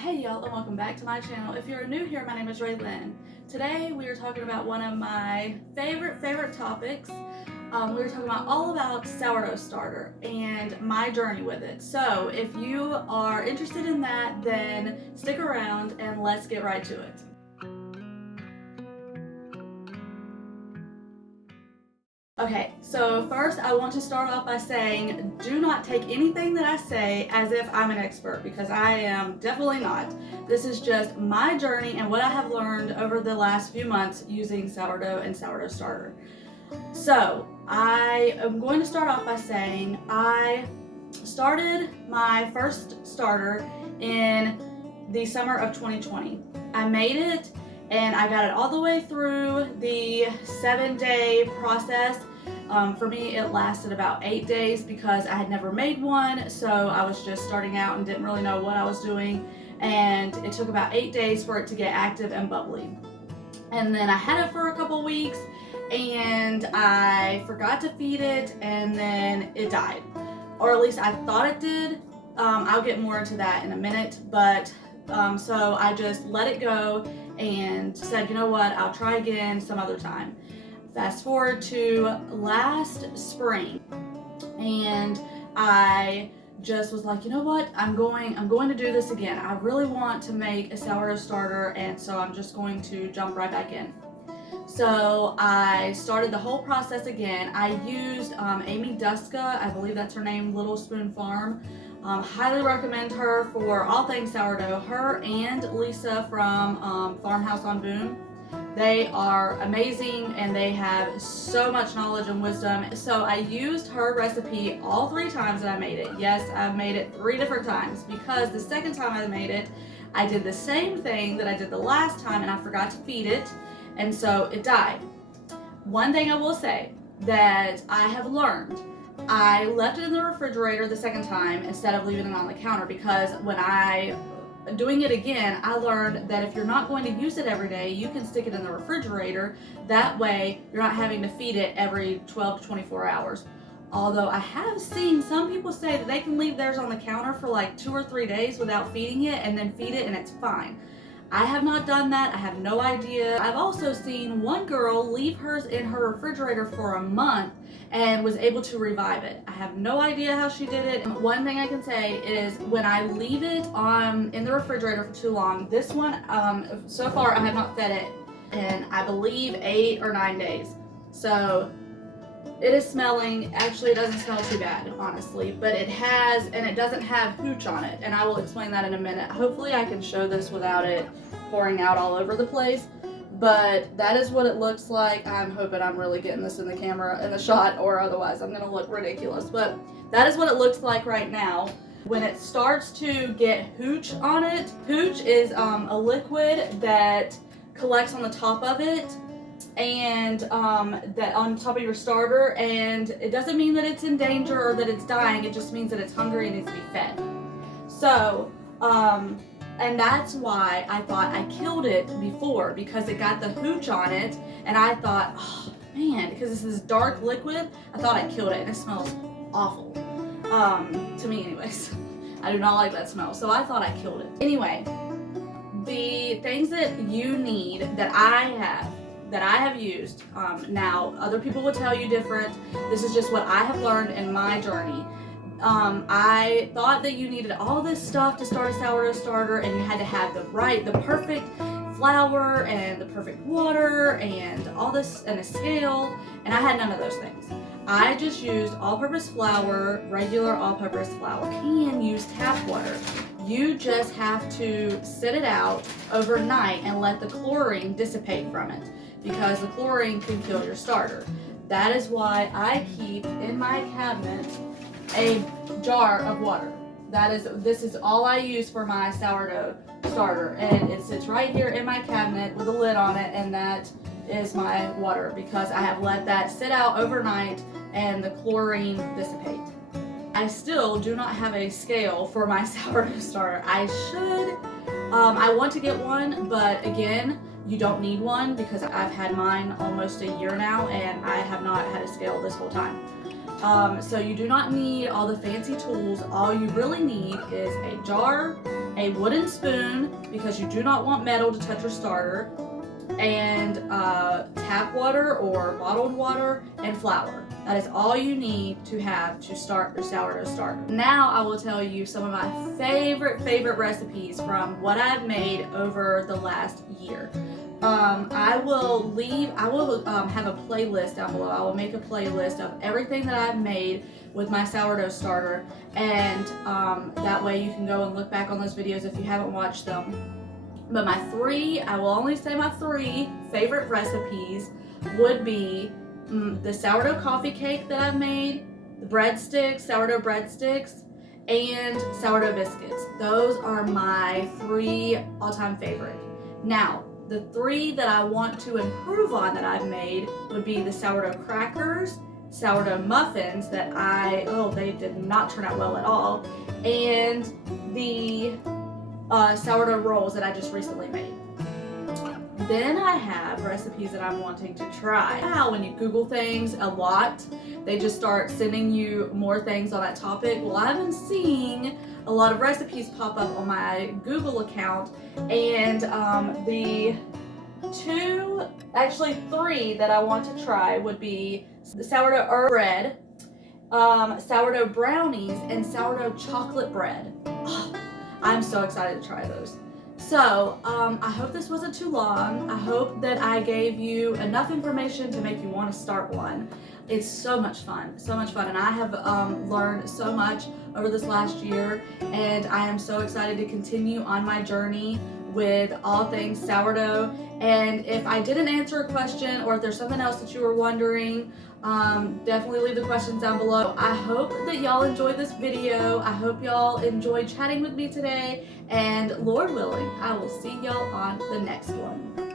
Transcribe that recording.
Hey y'all, and welcome back to my channel. If you're new here, my name is Raylynn. Today we are talking about one of my favorite topics. We were talking all about sourdough starter and my journey with it. So if you are interested in that, then stick around and let's get right to it. Okay, so first I want to start off by saying do not take anything that I say as if I'm an expert, because I am definitely not. This is just my journey and what I have learned over the last few months using sourdough and sourdough starter. So I am going to start off by saying I started my first starter in the summer of 2020. I made it and I got it all the way through the 7-day process. For me, it lasted about 8 days because I had never made one, so I was just starting out and didn't really know what I was doing, and it took about 8 days for it to get active and bubbly. And then I had it for a couple weeks and I forgot to feed it, and then it died, or at least I thought it did. I'll get more into that in a minute, but so I just let it go and said, you know what, I'll try again some other time. Fast forward to last spring, and I just was like, you know what, I'm going to do this again. I really want to make a sourdough starter, and so I'm just going to jump right back in. So I started the whole process again. I used Amy Duska, I believe that's her name, Little Spoon Farm. Highly recommend her for all things sourdough. Her and Lisa from Farmhouse on Boone. They are amazing and they have so much knowledge and wisdom. So I used her recipe all 3 times that I made it. Yes, I made it 3 different times, because the second time I made it, I did the same thing that I did the last time and I forgot to feed it, and so it died. One thing I will say that I have learned, I left it in the refrigerator the second time instead of leaving it on the counter, because when doing it again, I learned that if you're not going to use it every day, you can stick it in the refrigerator. That way you're not having to feed it every 12 to 24 hours. Although I have seen some people say that they can leave theirs on the counter for like 2 or 3 days without feeding it and then feed it and it's fine. I have not done that. I have no idea. I've also seen one girl leave hers in her refrigerator for a month and was able to revive it. I have no idea how she did it. And one thing I can say is when I leave it in the refrigerator for too long, this one, so far I have not fed it in, I believe, 8 or 9 days. So it is smelling, actually it doesn't smell too bad, honestly, but it has, and it doesn't have hooch on it, and I will explain that in a minute. Hopefully I can show this without it pouring out all over the place, but that is what it looks like. I'm hoping I'm really getting this in the camera, in the shot, or otherwise I'm gonna look ridiculous, but that is what it looks like right now. When it starts to get hooch on it, hooch is a liquid that collects on the top of it, and that on top of your starter, and it doesn't mean that it's in danger or that it's dying. It just means that it's hungry and needs to be fed. So and that's why I thought I killed it before, because it got the hooch on it, and I thought, oh man, because this is dark liquid, I thought I killed it, and it smells awful, to me anyways. I do not like that smell, so I thought I killed it. Anyway, the things that you need that I have used, now other people will tell you different. This is just what I have learned in my journey. I thought that you needed all this stuff to start a sourdough starter, and you had to have the perfect flour and the perfect water and all this, and a scale, and I had none of those things. I just used all-purpose flour, regular all-purpose flour. You can use tap water. You just have to sit it out overnight and let the chlorine dissipate from it, because the chlorine can kill your starter. That is why I keep in my cabinet a jar of water. This is all I use for my sourdough starter, and it sits right here in my cabinet with a lid on it, and that is my water, because I have let that sit out overnight and the chlorine dissipate. I still do not have a scale for my sourdough starter. I should. I want to get one, but again, you don't need one, because I've had mine almost a year now and I have not had a scale this whole time. So you do not need all the fancy tools. All you really need is a jar a wooden spoon because you do not want metal to touch your starter, and tap water or bottled water, and flour. That is all you need to have to start your sourdough starter. Now I will tell you some of my favorite recipes from what I've made over the last year. I will have a playlist down below. I will make a playlist of everything that I've made with my sourdough starter, and that way you can go and look back on those videos if you haven't watched them. But I will only say my 3 favorite recipes would be the sourdough coffee cake that I've made, the breadsticks, sourdough breadsticks, and sourdough biscuits. Those are my 3 all-time favorite. Now, the 3 that I want to improve on that I've made would be the sourdough crackers, sourdough muffins that they did not turn out well at all, and the sourdough rolls that I just recently made. Then I have recipes that I'm wanting to try. Now, when you Google things a lot, they just start sending you more things on that topic. Well, I've been seeing a lot of recipes pop up on my Google account, and the 3 that I want to try would be the sourdough herb bread, sourdough brownies, and sourdough chocolate bread. Oh, I'm so excited to try those. So, I hope this wasn't too long. I hope that I gave you enough information to make you want to start one. It's so much fun, and I have learned so much over this last year, and I am so excited to continue on my journey with all things sourdough. And if I didn't answer a question, or if there's something else that you were wondering, definitely leave the questions down below. I hope that y'all enjoyed this video. I hope y'all enjoyed chatting with me today, and Lord willing, I will see y'all on the next one.